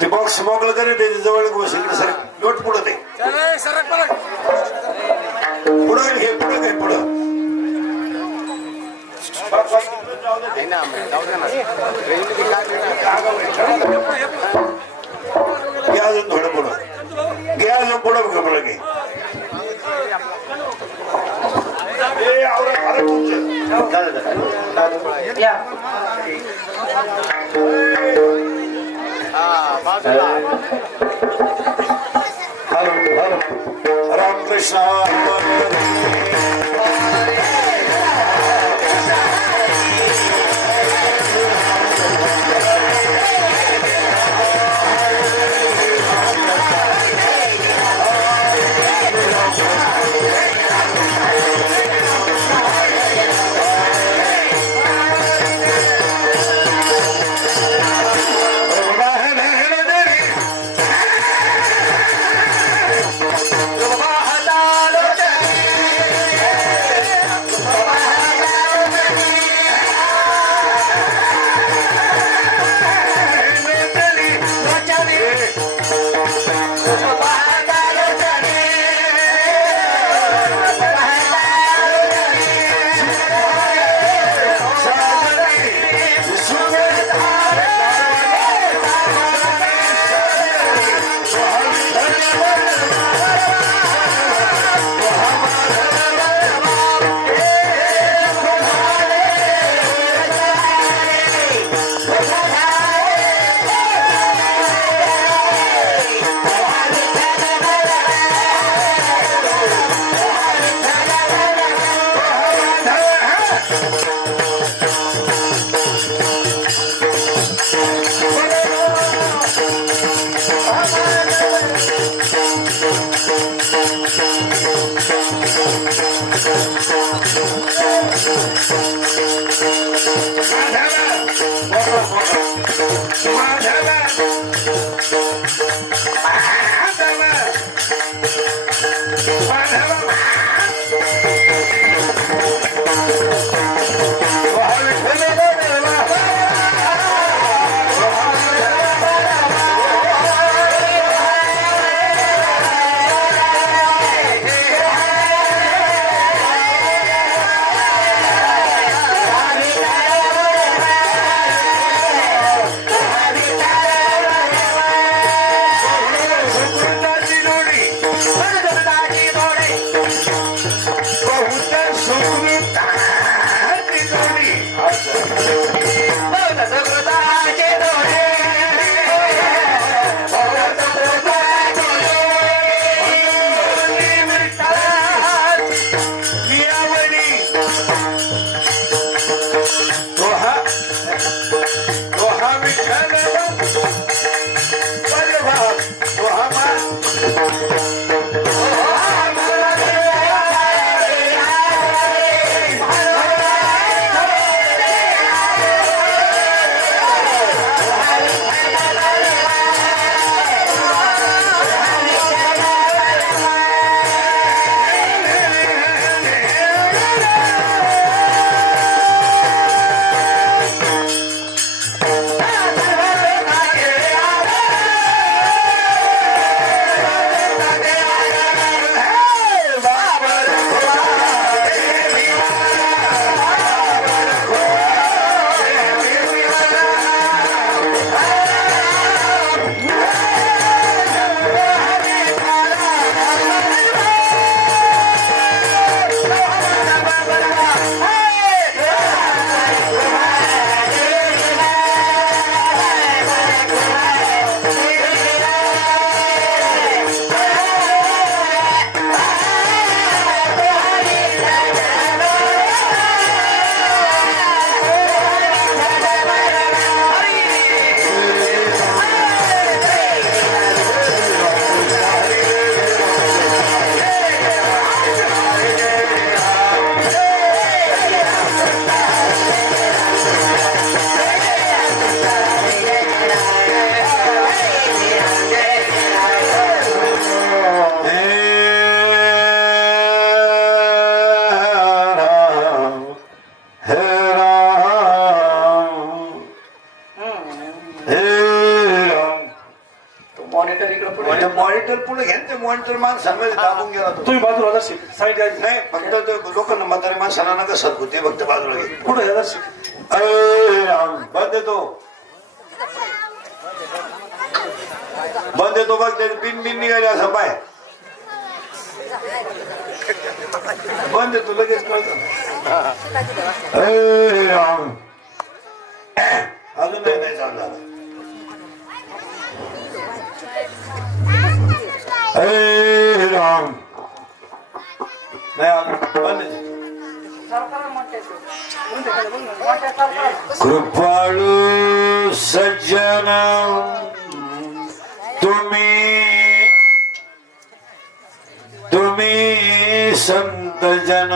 ते बॉक्स मोकळ करे त्याच्या जवळ गोष्ट सर लोट पुढं ते पुढं हे पुढं काय पुढं घ्या अजून थोडं पुढं घ्या अजून पुढं बघा पुढं घे रामकृष्ण Oh मॉनिटर पुढे घ्या ते मॉनिटर माणसांमध्ये दाबून गेला तो. तुम्ही बाजूला दर्शिक साईड नाही फक्त लोकांना म्हातारे माणसाला नका सरकू ते फक्त बाजूला घे. कुठं आहे दर्शिक बंद येतो बंद येतो बघ त्याचे पिन बिन निघाले असं पाय बंद येतो लगेच कळतं. अजून नाही चालला राम नाही अजून बंद कृपाळू सज्जन तुम्ही संत जन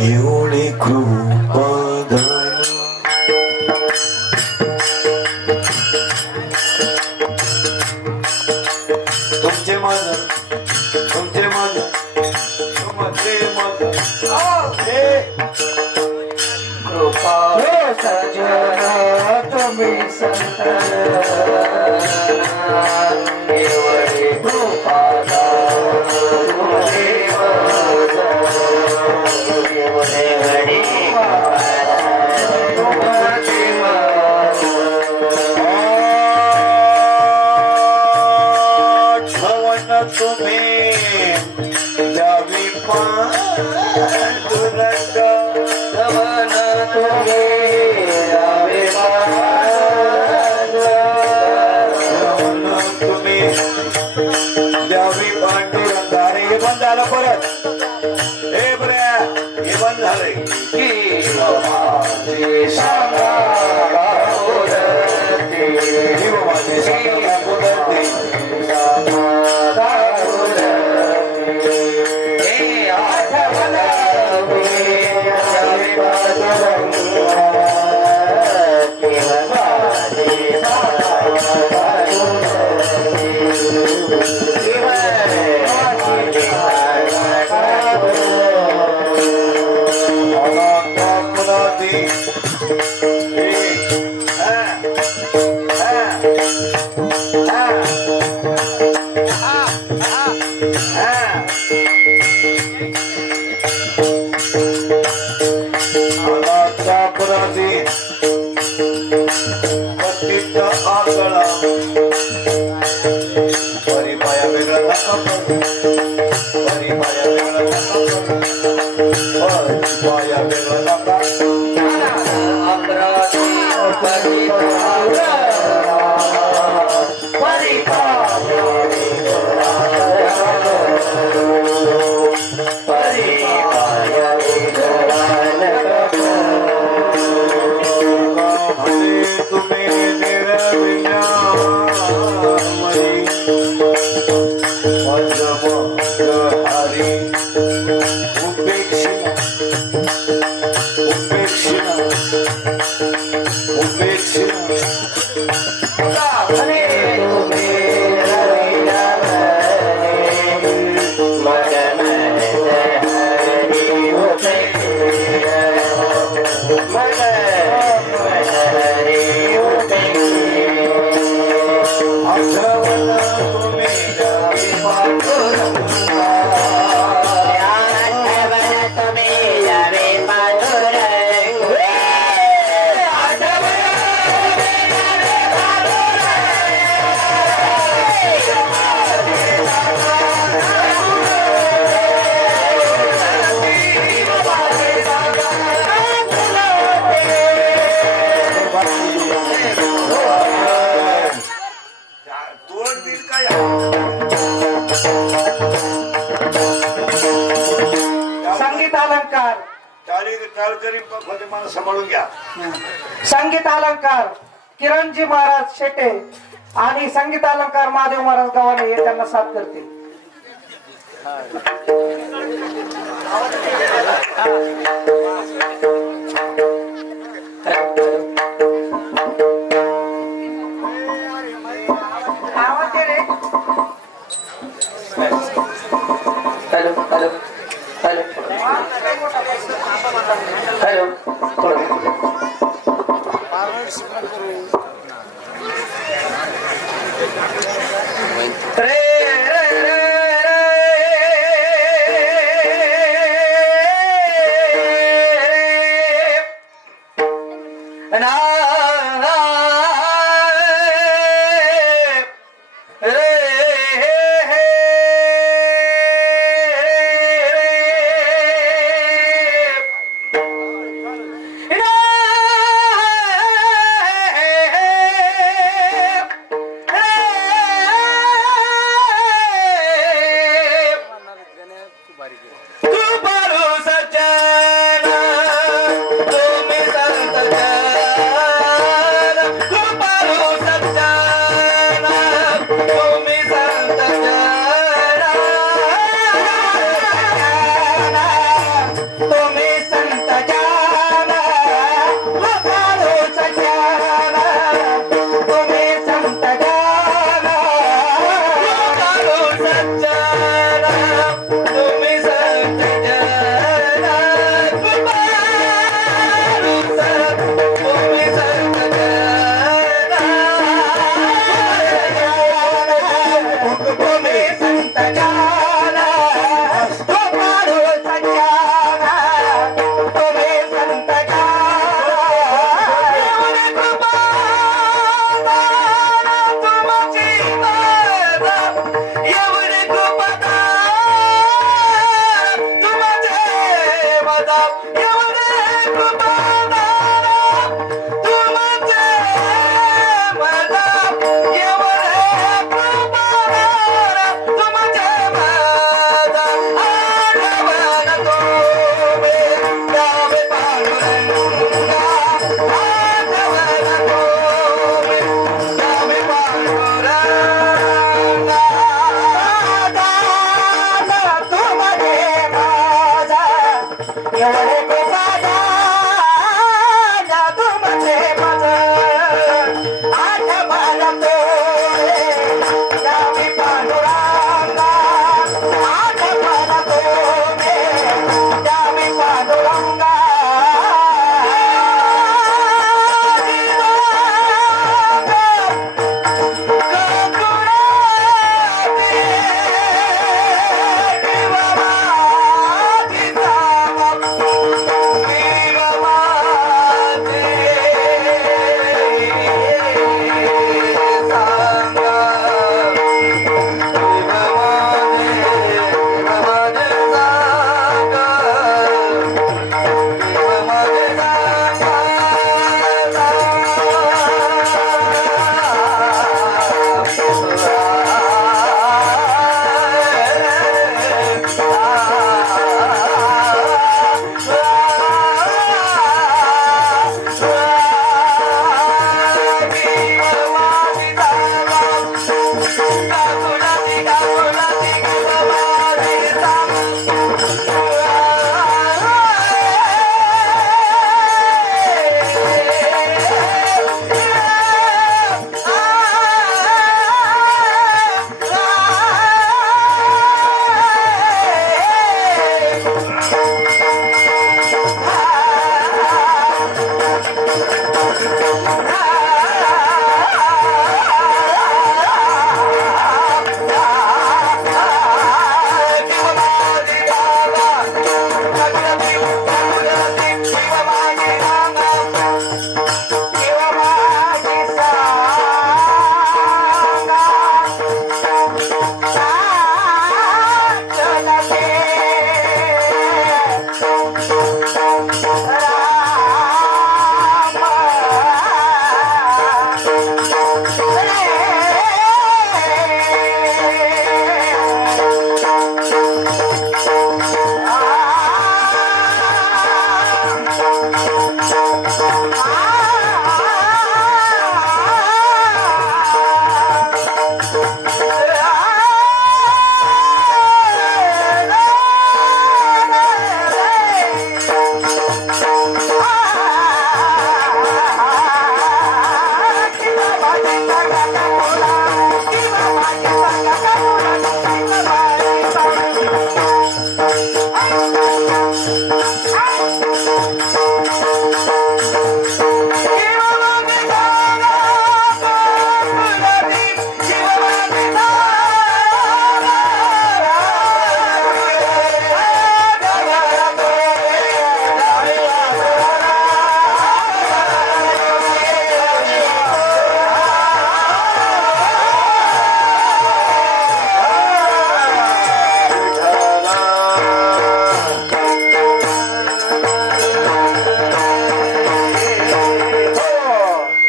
एवढे कृपाधन तुमचे मन कृपा सज्जन तुम्ही संत एवढे कृपा तुम्ही द्यावी पांडुरंग सवन तुम्ही द्यावे तुम्ही द्यावी पांडुरंग. अरे हे बंद झालं परत हे बऱ्या हे बंद झालंय की माझे सांगा माझे सांगा बोलते संगीत अलंकार किरणजी महाराज शेटे आणि संगीत अलंकार महादेव महाराज गावाने हे त्यांना साथ करतील. हॅलो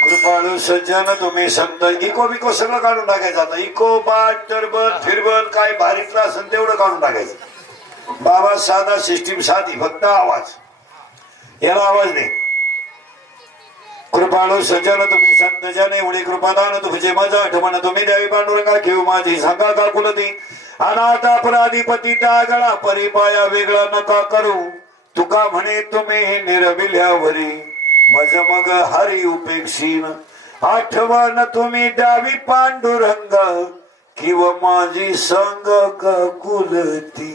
कृपाळू सज्जन तुम्ही संत इको बिको सगळं काढून टाकायचं आता इको बाट टरबत फिरबत काय बारीकला असेल तेवढं काढून टाकायचं बाबा साधा सिस्टीम साधी फक्त आवाज याला आवाज नाही कृपाळू सज्जन तुम्ही संत जन एवढी कृपादान तुमचे मजा आठवण तुम्ही द्यावी पांडुरंगा घेऊ माझी सांगा का कुलती अनाथ अपराधी पतिता गळा परिपाया वेगळा नका करू तुका म्हणे तुम्ही निरबिल्यावरी मज मग हरी उपेक्षीन आठवण तुम्ही द्यावी पांडुरंग किंवा माझी संग का कुलती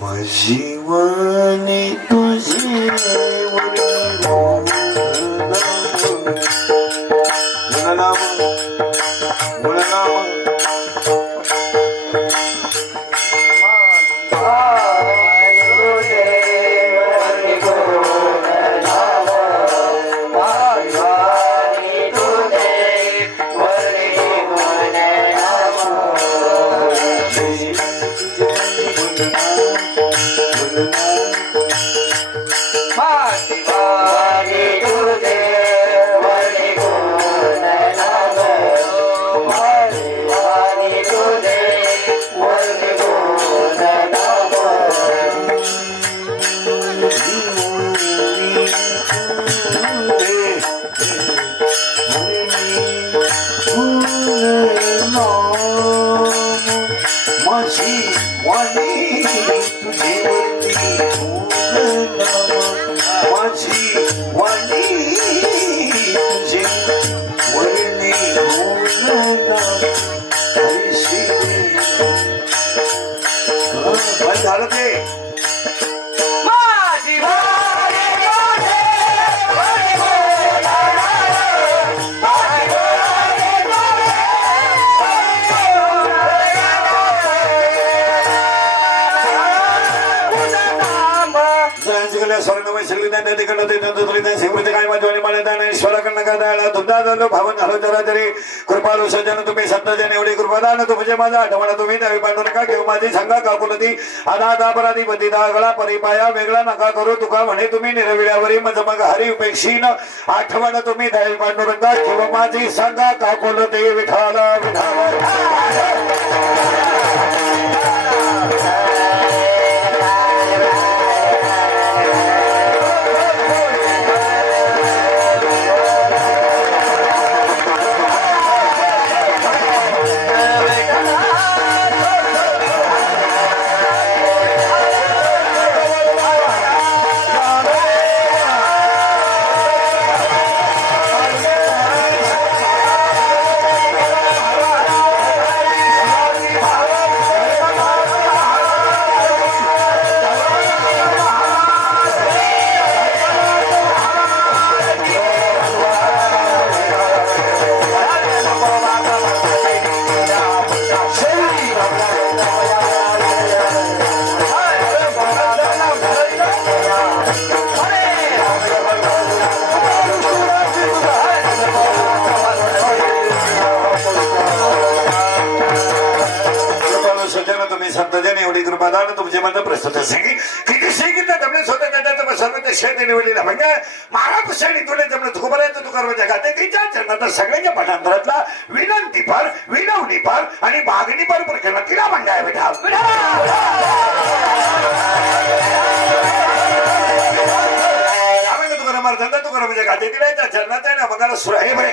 माझी वाणी तुझी गुणनाम गुणनाम झालं ते कृपालू सज्जन तुम्ही संतजन एवढी कृपादान तुमचे माझा आठवण तुम्ही द्यावी पांडुरंगा घेऊ माझी सांगा का कुलती अनाथ अपराधी पतिता गळा परिपाया वेगळा नका करू तुका म्हणे तुम्ही निरविल्यावरी मज मग हरी उपेक्षीन आठवण तुम्ही द्यावी पांडुरंगा किंवा माझी सांगा का कुलती विठाल विठाल संतजन एवढी कृपादान तुमचे मन प्रस्तुत किती सांगितलं તમને स्वतः त्याच्या सर्व शेत निवडलेला म्हणजे महाराज श्रेणी तुला जमलं तुकोपर्यंत तू कर्म जगात तिच्या चरणात सगळ्यांच्या पठांतरातला विनंती पर विनवणी पर आणि मागणी पर प्रकरण तिला म्हणताय बेटा आम्ही तुकार मारता तू कर्म जगात तिला त्या चरणात आहे ना मंगला सुर हे बरे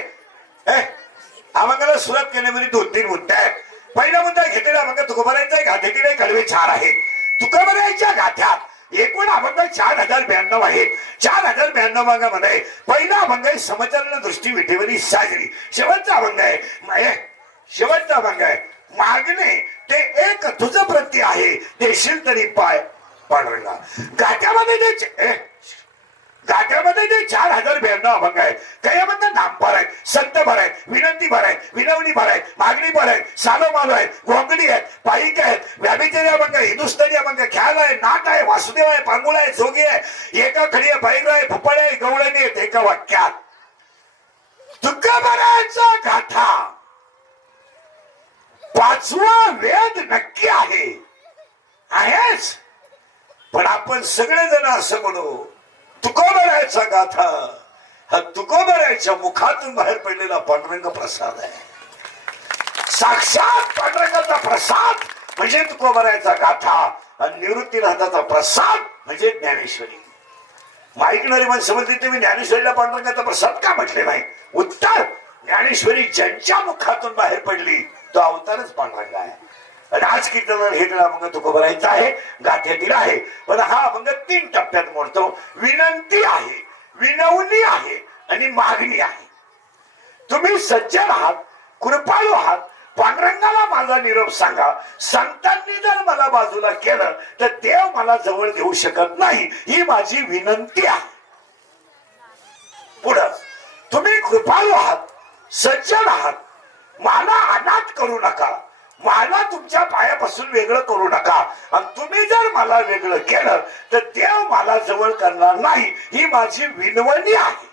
आम्हाला सुरुवात केल्यामध्ये 2-3 मुद्दे आहेत पहिला मुद्दा घेतलेला मग तुकोबरायचा गाठेतील कडवे 4 आहेत तुकोबरायच्या गाठ्यात एकूण अभंग 4092 आहे. 4092 अभंगामध्ये पहिला अभंग आहे समचरण दृष्टी विठेवरी साजरी. शेवटचा अभंग आहे शेवटचा अभंग आहे मागणे ते एक तुझं प्रत्य आहे देशील तरी पाय पांडुरंगा. गाठ्यामध्ये ते 4092 अभंग आहेत. काही अभंग नामपर आहेत, संतभर आहेत, विनंतीभर आहेत, विनवणीभर आहेत, मागणीभर आहेत, सालोमालो आहेत, घोंगडी आहेत, पाईक आहेत, व्याभिचारी अभंग आहे, हिंदुस्थानी अभंग आहे, ख्याल आहे, नाट आहे, वासुदेव आहे, पांगुळ आहे, जोगी आहे, एका खडी आहे, बैर आहे, फुफळ आहे, गवळणी आहेत. एका वाक्यात तुकोबरायांचा गाथा पाचवा वेद नक्की आहेच. पण आपण सगळेजण असं म्हणू तुकोबरायाचा गाथा हा तुकोबरायाच्या मुखातून बाहेर पडलेला पांडुरंग प्रसाद आहे. साक्षात पांडुरंगाचा प्रसाद म्हणजे तुकोबरायाचा गाथा आणि निवृत्तीनाथाचा प्रसाद म्हणजे ज्ञानेश्वरी. ऐकणारी मन समजली तुम्ही ज्ञानेश्वरीला पांडुरंगाचा प्रसाद का म्हटले नाही? उत्तर ज्ञानेश्वरी ज्यांच्या मुखातून बाहेर पडली तो अवतारच पांडुरंग आहे. आणि आज कीर्तनाला हे अभंग तुकोबरायचा आहे, गाथ्यातील आहे. पण हा अभंग 3 टप्प्यात मोडतो. विनंती आहे, विनवणी आहे आणि मागणी आहे. तुम्ही सज्जन आहात, कृपाळू आहात, पांडुरंगाला माझा निरोप सांगा. संतांनी जर मला बाजूला केलं तर देव मला जवळ घेऊ शकत नाही, ही माझी विनंती आहे. पुढं तुम्ही कृपाळू आहात, सज्जन आहात, मला अनाथ करू नका, मला तुमच्या पायापासून वेगळं करू नका. आणि तुम्ही जर मला वेगळं केलं तर देव मला जवळ करणार नाही, ही माझी विनवणी आहे,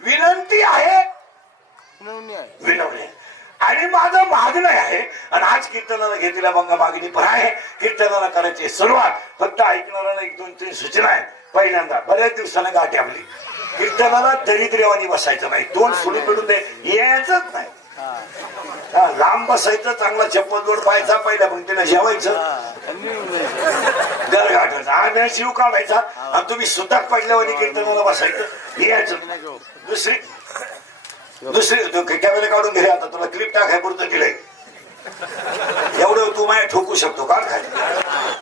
विनंती आहे, विनवणी आणि माझं मागणं आहे. आणि आज कीर्तनाला घेतलेला अभंग मागणी पण आहे. कीर्तनाला करायची सुरुवात फक्त ऐकणाऱ्याला 1-2-3 सूचना आहेत. पहिल्यांदा बऱ्याच दिवसानं गाठी आपली कीर्तनाला दरिद्र्यवानी बसायचं नाही, तोंड सोडून मिळून दे यायचंच नाही. लांब बसायचं, चांगला चप्पल जोड पाहायचा, पहिल्या पंक्तीला जेवायचं, गरगाठायचा, आम्ही शिव काढायचा आणि तुम्ही सुताक पडल्यावर कीर्तनाला बसायचं यायचं. दुसरी कॅमेरा काढून घे, आता तुला क्लिप टाकाय पुरतं दिलंय एवढं तू माय ठोकू शकतो का काय?